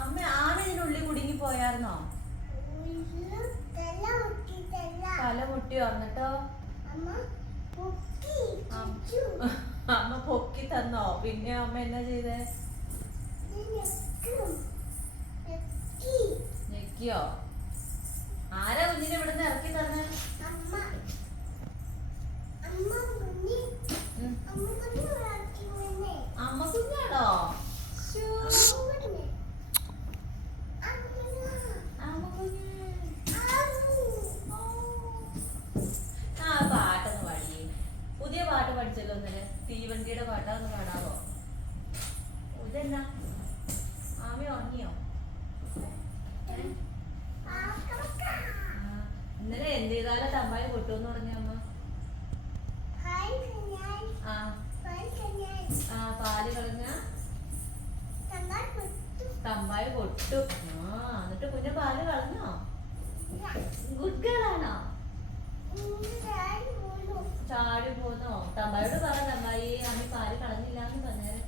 അമ്മ ആന ഇതിനുള്ളിൽ കുടുങ്ങി പോയായിരുന്നോ? തല മുട്ടി വന്നിട്ടോ? അമ്മ പൊക്കി തന്നോ? പിന്നെ അമ്മ എന്നാ ചെയ്തേ? ഞെക്കിയോ? ആരാ കുഞ്ഞിനെ ഇവിടുന്ന് ഇറക്കി തന്നെ? ഇതെന്നാ ആമി ഉറങ്ങിയോ? ഇന്നലെ എന്ത് ചെയ്താലും തമ്പായി പൊട്ടുമെന്ന് പറഞ്ഞ അമ്മ. ആ പാൽ കളഞ്ഞ തമ്പായി പൊട്ടു. ആ എന്നിട്ട് കുഞ്ഞ് പാൽ കളഞ്ഞോ? ഗുഡ് ഗേൾ ആണോ? ചാടി പോന്നോ? തമ്പായോട് പറ തമ്പായി അമ്മ പാൽ കളഞ്ഞില്ല എന്ന് പറഞ്ഞേരെ.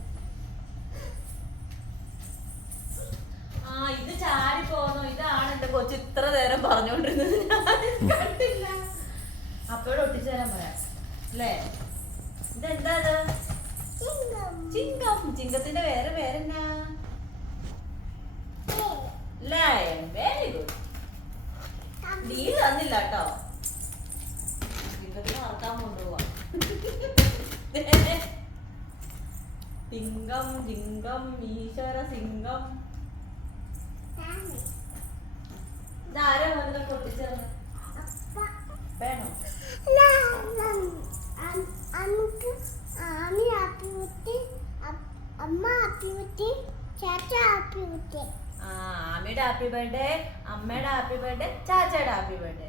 നേരം പറഞ്ഞോണ്ടിരുന്നത് ഞാൻ കണ്ടില്ല. അപ്പോഴും ഒട്ടിച്ചു തരാൻ പറയാം. ചിങ്കം ചിങ്കത്തിന്റെ വേറെ പേരെന്നാ? വെരി ഗുഡ് നീ തന്നില്ല കേട്ടോ. ചിങ്കത്തിന് വളർത്താൻ കൊണ്ടുപോവാ. ചിങ്കം ചിങ്കം ഈശ്വര സിംഗം ഇതാരാ വന്നത് പൊട്ടിച്ചത് വേണോ അമ്മ ഹാപ്പി കുട്ടി ചേച്ച ഹാപ്പി കുട്ടി ആ ഹാപ്പി ബർത്ത്ഡേ അമ്മയുടെ ഹാപ്പി ബർത്ത്ഡേ ചാച്ചയുടെ ഹാപ്പി ബർത്ത്ഡേ